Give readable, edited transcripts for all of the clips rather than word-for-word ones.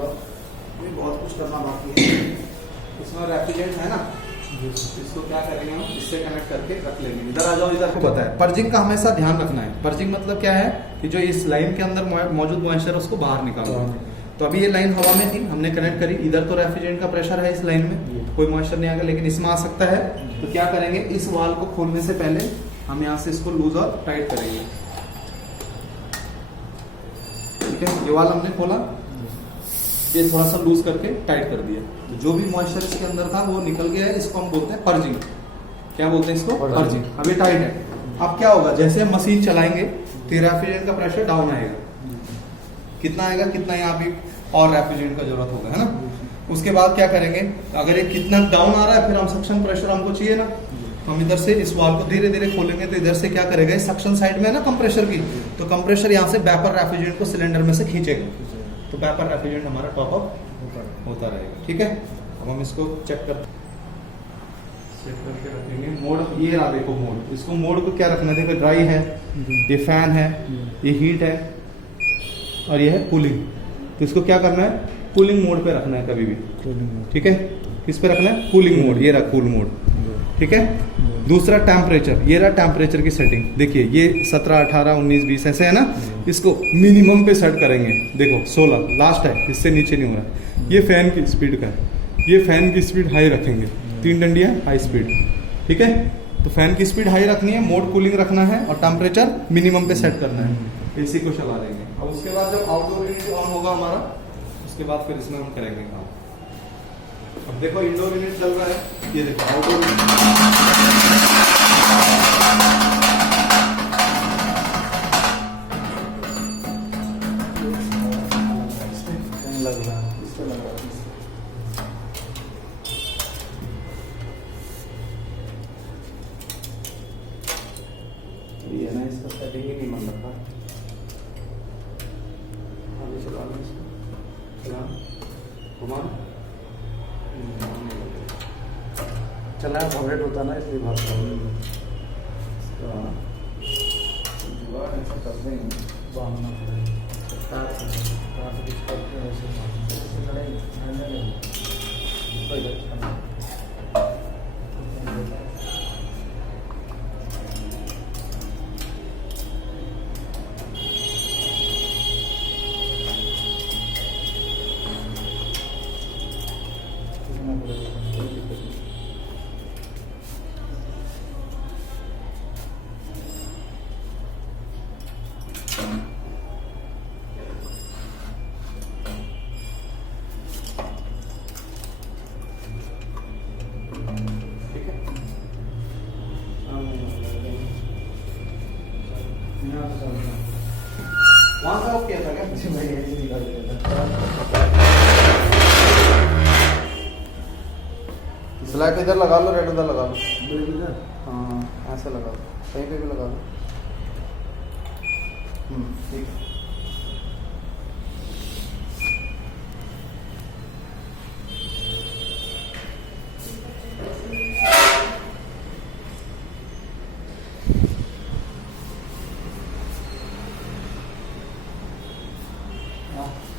मतलब ये बहुत कुछ करना बाकी है। इसमें रेफ्रिजरेंट है ना, इसको क्या करेंगे हम, इससे कनेक्ट करके रख लेंगे। इधर आ जाओ, इधर को पता है पर्जिंग का हमेशा ध्यान रखना है। पर्जिंग मतलब क्या है कि जो इस लाइन के अंदर मौजूद मॉइस्चर उसको बाहर निकालना है। तो अभी ये लाइन हवा में थी, हमने कनेक्ट करी, इधर तो रेफ्रिजरेंट का प्रेशर है इस लाइन में, कोई मॉइस्चर नहीं आएगा, लेकिन इसमें आ सकता है। तो क्या करेंगे, इस वाल को खोलने से पहले हम यहाँ से इसको लूज और टाइट करेंगे। ठीक है, ये वाल हमने खोला, ये थोड़ा सा लूज करके टाइट कर दिया, तो जो भी मॉइस्चर इसके अंदर था वो निकल गया है। इसको हम बोलते हैं पर्जिंग। क्या बोलते हैं इसको? पर्जिंग। अभी टाइट है। अब क्या होगा, जैसे हम मशीन चलाएंगे तो रेफ्रिजरेंट का प्रेशर डाउन आएगा। कितना आएगा, कितना यहाँ पे और रेफ्रिजरेंट का जरूरत होगा, है ना। उसके बाद क्या करेंगे, अगर ये कितना डाउन आ रहा है, फिर हम सक्शन प्रेशर हमको चाहिए ना, तो हम इधर से इस वाल को धीरे धीरे खोलेंगे। तो इधर से क्या करेगा, सक्शन साइड में है ना कंप्रेसर की, तो कंप्रेसर यहाँ से वेपर रेफ्रिजरेंट को सिलेंडर में से खींचेगा, तो वेपर रेफ्रिजरेंट हमारा टॉप अप होता रहेगा। ठीक है, अब हम इसको चेक करके रखेंगे। मोड ये रहा, देखो मोड, इसको मोड को क्या रखना है, देखो ड्राई है, ये फैन है, ये हीट है और ये है कूलिंग। तो इसको क्या करना है, कूलिंग मोड पे रखना है कभी भी। ठीक है, किस पे रखना है, कूलिंग मोड, ये रहा कूल मोड। ठीक है, दूसरा टेम्परेचर, ये रहा टेम्परेचर की सेटिंग। देखिए ये 17, 18, 19, 20 ऐसे है ना, इसको मिनिमम पे सेट करेंगे। देखो 16 लास्ट है, इससे नीचे नहीं हो रहा है। ये फैन की स्पीड का है, ये फैन की स्पीड हाई रखेंगे, 3 डंडियां हाई स्पीड। ठीक है, तो फैन की स्पीड हाई रखनी है, मोड कूलिंग रखना है और टेम्परेचर मिनिमम पे सेट करना है। इसी को चला देंगे। अब उसके बाद जब आउटडोर यूनिट ऑन होगा हमारा, उसके बाद फिर इसमें हम करेंगे काम। अब देखो इंडोर यूनिट चल रहा है, ये देखो आउटडोर लग रहा है, इसको लग रहा है। ये ना इसका सेटिंग ही नहीं मन रखा। आगे चला लो इसको, चला घुमा, चला वाइब्रेट होता ना, इसलिए बात कर रहे हैं। जुगाड़ ऐसा कर देंगे, बांधना पड़ेगा तार से कुछ करके ऐसे लड़ाई वहाँ का किया था क्या? ब्लैक इधर लगा लो, रेड उधर लगा लो। हाँ ऐसे लगा लो, कहीं पे भी लगा लो। ठीक है।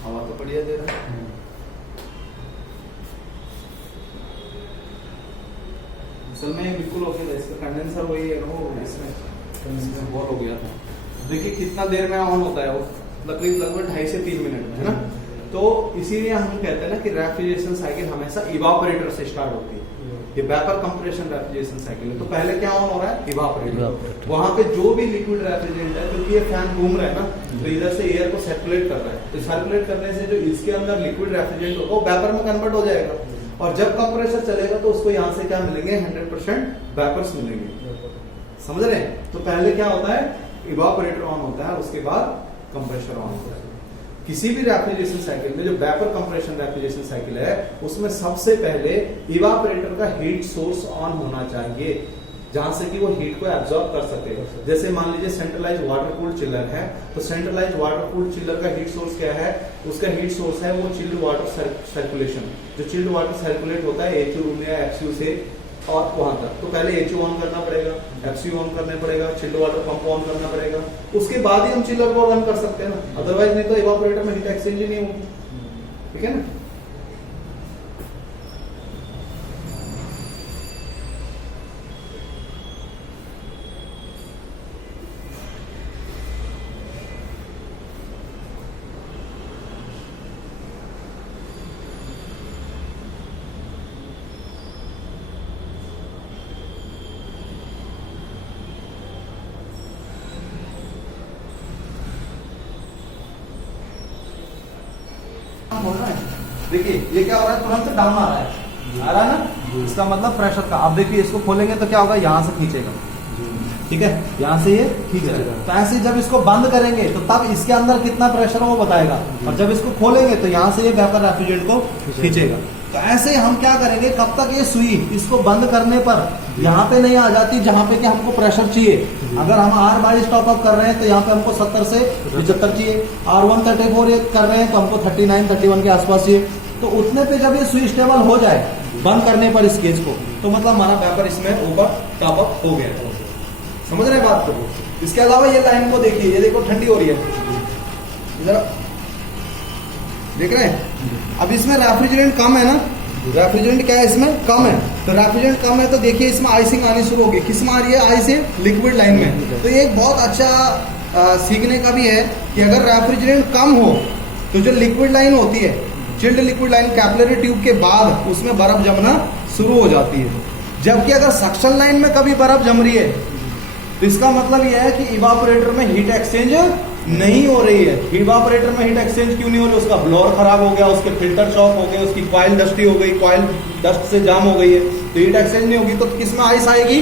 हवा तो बढ़िया दे रहा है। असल में बिल्कुल ओके था, इसका कंडेंसर वही है वो, इसमें बहुत हो गया था। देखिए कितना देर में ऑन होता है वो, लगभग 2.5 से 3 मिनट में, है ना। तो इसीलिए हम कहते हैं ना कि रेफ्रिजरेशन साइकिल हमेशा इवापोरेटर से स्टार्ट होती है। ये वेपर कंप्रेशन रेफ्रिजरेशन साइकिल है। तो पहले क्या ऑन हो रहा है, इवापोरेटर। वहां पे जो भी लिक्विड रेफ्रिजरेंट है, क्योंकि ये फैन घूम रहा है ना, तो इधर से एयर को सर्कुलेट कर रहा है। तो सर्कुलेट करने से जो इसके अंदर लिक्विड रेफ्रिजरेंट होगा वो वेपर में कन्वर्ट हो जाएगा, और जब कंप्रेसर चलेगा तो उसको यहाँ से क्या मिलेंगे, 100% वेपर्स मिलेंगे। समझ रहे हैं। तो पहले क्या होता है, इवापोरेटर ऑन होता है, उसके बाद कंप्रेसर ऑन होता है। किसी भी रेफ्रिजरेशन साइकिल में जो वेपर कंप्रेशन रेफ्रिजरेशन साइकिल है, उसमें सबसे पहले इवापोरेटर का हीट सोर्स ऑन होना चाहिए, जहां से कि वो हीट को एब्जॉर्ब कर सके। जैसे मान लीजिए सेंट्रलाइज वाटर कूल्ड चिलर है, तो सेंट्रलाइज वाटर कूल्ड चिलर का हीट सोर्स क्या है, उसका हीट सोर्स है वो चिल्ड वाटर सर्कुलेशन। जो चिल्ड वाटर सर्कुलेट होता है HU रूम या FCU से और वहां तक, तो पहले HU ऑन करना पड़ेगा, FCU ऑन करना पड़ेगा, चिल्ड वाटर पंप ऑन करना पड़ेगा, उसके बाद ही हम चिलर को रन कर सकते हैं ना। अदरवाइज नहीं तो इवापोरेटर में हीट एक्सचेंज ही नहीं होगी। ठीक है ना। देखिए ये क्या हो रहा है, तुरंत डाउन आ रहा है ना, इसका मतलब प्रेशर का। अब देखिए इसको खोलेंगे तो क्या होगा, यहाँ से खींचेगा, ठीक है, यहाँ से ये खींचेगा। तो ऐसे जब इसको बंद करेंगे तो तब इसके अंदर कितना प्रेशर है वो बताएगा, और जब इसको खोलेंगे तो यहाँ से ये वेपर रेफ्रिजरेंट को खींचेगा। तो ऐसे हम क्या करेंगे, कब तक ये सुई इसको बंद करने पर यहाँ पे नहीं आ जाती जहाँ पे कि हमको प्रेशर चाहिए। अगर हम R22 टॉप अप कर रहे हैं तो यहाँ पे हमको 70 से 75 चाहिए, R134 कर रहे हैं तो हमको 39-31 के आसपास चाहिए। तो उतने पे जब ये सुई स्टेबल हो जाए बंद करने पर इस केज को, तो मतलब हमारा वेपर इसमें ऊपर टॉप अप हो गया। समझ रहे बात को। इसके अलावा ये लाइन को देखिए, ये देखो ठंडी हो रही है, जरा देख रहे हैं। अब इसमें रेफ्रिजरेंट कम है ना, रेफ्रिजरेंट क्या है इसमें कम है, तो रेफ्रिजरेंट कम है तो देखिए इसमें आइसिंग आनी शुरू होगी। किस में आ रही है, आई से लिक्विड लाइन में। तो ये एक बहुत अच्छा सीखने का भी है कि अगर रेफ्रिजरेंट कम हो तो जो लिक्विड लाइन होती है, chilled liquid line capillary tube के बाद उसमें बर्फ जमना शुरू हो जाती है। जबकि अगर सक्शन लाइन में कभी बर्फ जम रही है तो इसका मतलब यह है कि इवापोरेटर में हीट एक्सचेंज नहीं हो रही है। इवापोरेटर में हीट एक्सचेंज क्यों नहीं हो रही, उसका ब्लोअर खराब हो गया, उसके फिल्टर चॉक हो गए, उसकी कॉइल डस्टी हो गई, कॉइल डस्ट से जाम हो गई है, तो हीट एक्सचेंज नहीं होगी। तो किस में आइस आएगी,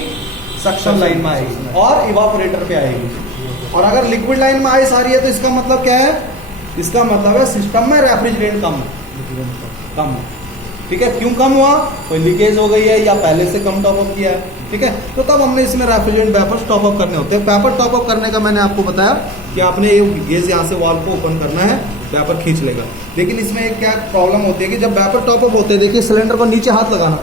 सक्शन लाइन में आएगी और इवापोरेटर पे आएगी। और अगर लिक्विड लाइन में आइस आ रही है तो इसका मतलब क्या है, इसका मतलब है सिस्टम में रेफ्रिजरेंट कम है। ठीक है, क्यों कम हुआ, कोई लीकेज हो गई है या पहले से कम टॉप अप किया है, ठीक है। तो तब हमने इसमें रेफ्रिजरेंट वेपर टॉप अप करने होते हैं। वेपर टॉप अप करने का मैंने आपको बताया कि आपने ये गेज यहाँ से वाल्व को ओपन करना है, वेपर खींच लेगा। लेकिन इसमें एक क्या प्रॉब्लम होती है कि जब वेपर टॉप अप होते हैं, देखिए सिलेंडर को नीचे हाथ लगाना,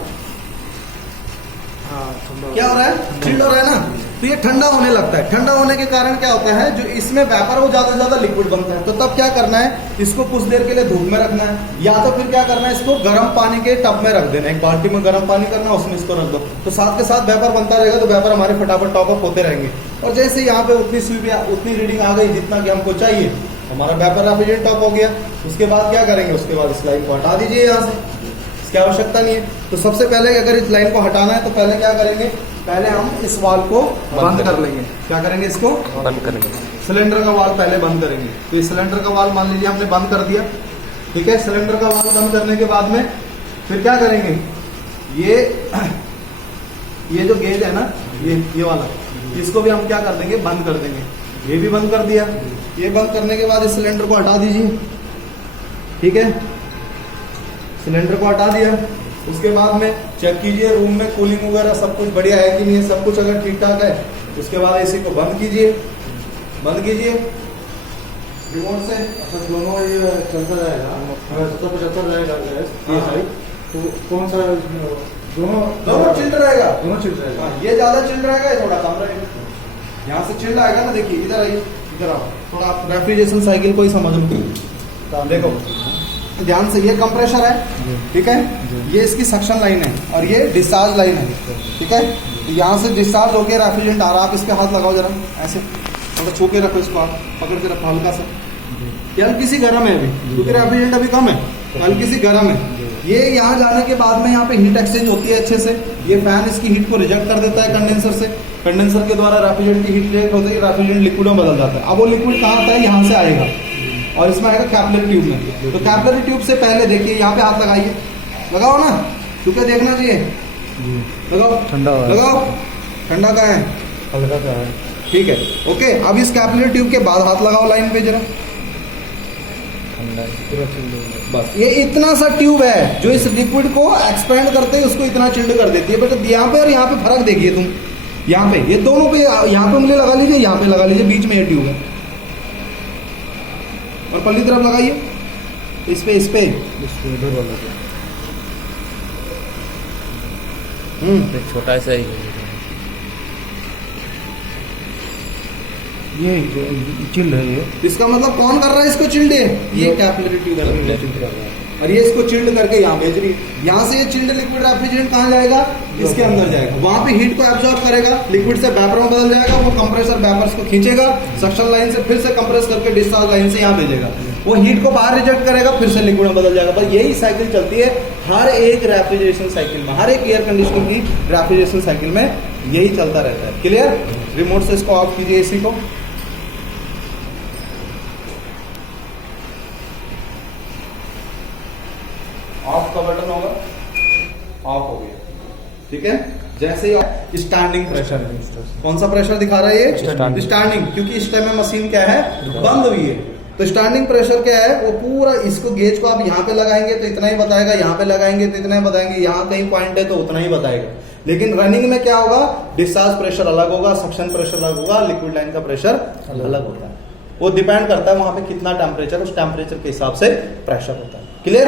क्या हो रहा है, चिल्ड हो रहा है ना, तो ये ठंडा होने लगता है। ठंडा होने के कारण क्या होता है, जो इसमें वेपर वो ज्यादा से ज्यादा लिक्विड बनता है। तो तब क्या करना है, इसको कुछ देर के लिए धूप में रखना है, या तो फिर क्या करना है, इसको गर्म पानी के टब में रख देना, एक बाल्टी में गर्म पानी करना, उसमें इसको रख दो, तो साथ के साथ वेपर बनता रहेगा, तो वेपर हमारे फटाफट टॉप अप होते रहेंगे। और जैसे यहाँ पे उतनी सुई उतनी रीडिंग आ गई जितना कि हमको चाहिए, हमारा वेपर रेफ्रिजरेंट टॉप हो गया। उसके बाद क्या करेंगे, उसके बाद इस लाइन को हटा दीजिए यहाँ से, इसकी आवश्यकता नहीं है। तो सबसे पहले अगर इस लाइन को हटाना है तो पहले क्या करेंगे, पहले हम इस वाल्व को बंद कर लेंगे। क्या करेंगे, इसको बंद करेंगे, सिलेंडर का वाल्व पहले बंद करेंगे। तो इस सिलेंडर का वाल्व मान लीजिए हमने बंद कर दिया, ठीक है। सिलेंडर का वाल्व बंद करने के बाद में फिर क्या करेंगे, ये जो गेज है ना, ये वाला, इसको भी हम क्या कर देंगे, बंद कर देंगे। ये भी बंद कर दिया। ये बंद करने के बाद इस सिलेंडर को हटा दीजिए, ठीक है, सिलेंडर को हटा दिया। उसके बाद में चेक कीजिए रूम में कूलिंग वगैरह सब कुछ बढ़िया है कि नहीं है, सब कुछ अगर ठीक ठाक है उसके बाद एसी को बंद कीजिए, बंद कीजिए रिमोट से। अच्छा, दोनों ये चलता रहेगा, 175 रहेगा गैस, ये साइड, तो कौन सा दोनों चिल्ड रहेगा, दोनों चिल्ड रहेगा। ये ज्यादा चिल्ड रहेगा, ये थोड़ा कम रहेगा। यहाँ से चिल्ड आएगा ना, देखिए इधर आइए, इधर आओ थोड़ा, आप रेफ्रिजरेशन साइकिल को ही समझ लो। देखो ध्यान से, ये कंप्रेशर है, ठीक है, ये इसकी सक्शन लाइन है और ये डिस्चार्ज लाइन है, ठीक है। तो यहाँ से डिस्चार्ज होकर रेफ्रिजरेंट आ रहा है। आप इसके हाथ लगाओ जरा, ऐसे थोड़ा छू के रखो इसको, आप पकड़ के रखो हल्का सा। ये हल्की सी गर्म है अभी, क्योंकि रेफ्रिजरेंट अभी कम है, हल्की सी गर्म है। ये यहाँ जाने के बाद में यहाँ पे हीट एक्सचेंज होती है अच्छे से। ये फैन इसकी हीट को रिजेक्ट कर देता है कंडेंसर से, कंडेंसर के द्वारा रेफ्रिजरेंट की हीट रिजेक्ट होती है, रेफ्रिजरेंट लिक्विड में बदल जाता है। अब वो लिक्विड कहाँ आता है, यहाँ से आएगा और इसमें आएगा कैपिलरी ट्यूब में। तो कैपिलरी ट्यूब से पहले देखिए यहाँ पे हाथ लगाइए, लगाओ ना, क्योंकि देखना चाहिए, लगाओ, ठंडा लगाओ, ठंडा का है, हल्का का है, ठीक है, ओके। अब इस कैपिलरी ट्यूब के बाद हाथ लगाओ लाइन पे जरा, बस ये इतना सा ट्यूब है जो इस लिक्विड को एक्सपेंड करते हैं, उसको इतना चिल्ड कर देती है। बट यहाँ पे और यहाँ पे फर्क देखिए तुम, यहाँ पे ये दोनों पे, यहाँ पे उंगली लगा लीजिए, यहाँ पे लगा लीजिए, बीच में ये ट्यूब है, और पल्ली तरफ लगाइए, इस पे इधर वाला छोटा सा ही ये चिल्ड है। ये इसका मतलब कौन कर रहा है इसको चिल्ड, ये कैपिलरी ट्यूब चिल्ड कर रहा है। और ये इसको चिल्ड करके यहाँ भेज रही है। यहाँ से ये चिल्ड लिक्विड रेफ्रिजरेंट कहाँ जाएगा, इसके अंदर जाएगा, वहां पे हीट को एब्जॉर्ब करेगा, लिक्विड से वेपर में बदल जाएगा, वो कंप्रेसर वेपर्स को खींचेगा, सक्शन लाइन से फिर से कंप्रेस करके डिस्चार्ज लाइन से यहाँ भेजेगा, वो हीट को बाहर रिजेक्ट करेगा, फिर से लिक्विड में बदल जाएगा। बस यही साइकिल चलती है हर एक रेफ्रिजरेशन साइकिल में, हर एक एयर कंडीशनिंग की रेफ्रिजरेशन साइकिल में यही चलता रहता है। क्लियर? रिमोट से इसको ऑफ कीजिए एसी को। ऑफ का बटन होगा, ऑफ हो गया। ठीक है, जैसे ही स्टैंडिंग प्रेशर है, कौन सा प्रेशर दिखा रहा है ये? स्टैंडिंग, क्योंकि इस टाइम में मशीन क्या है, बंद हुई है। तो स्टैंडिंग प्रेशर क्या है, वो पूरा इसको गेज को आप यहाँ पे लगाएंगे तो इतना ही बताएगा, यहाँ पे लगाएंगे तो इतना ही बताएंगे, यहाँ कहीं पॉइंट है तो उतना ही बताएगा। लेकिन रनिंग में क्या होगा, डिस्चार्ज प्रेशर अलग होगा, सक्शन प्रेशर अलग होगा, लिक्विड लाइन का प्रेशर अलग होता है। वो डिपेंड करता है वहां पे कितना टेम्परेचर, उस टेम्परेचर के हिसाब से प्रेशर होता है। क्लियर?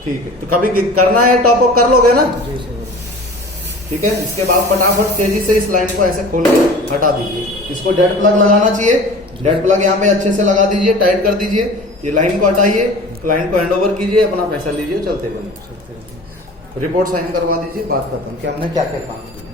ठीक है, तो कभी करना है टॉप अप कर लोगे ना? ठीक है, इसके बाद फटाफट तेजी से इस लाइन को ऐसे खोल के हटा दीजिए। इसको डेड प्लग लगाना चाहिए, डेड प्लग यहाँ पे अच्छे से लगा दीजिए, टाइट कर दीजिए। ये लाइन को हटाइए, क्लाइंट को हैंड ओवर कीजिए, अपना पैसा लीजिए, चलते बने। रिपोर्ट साइन करवा दीजिए, बात खत्म कि हमने क्या क्या काम किया।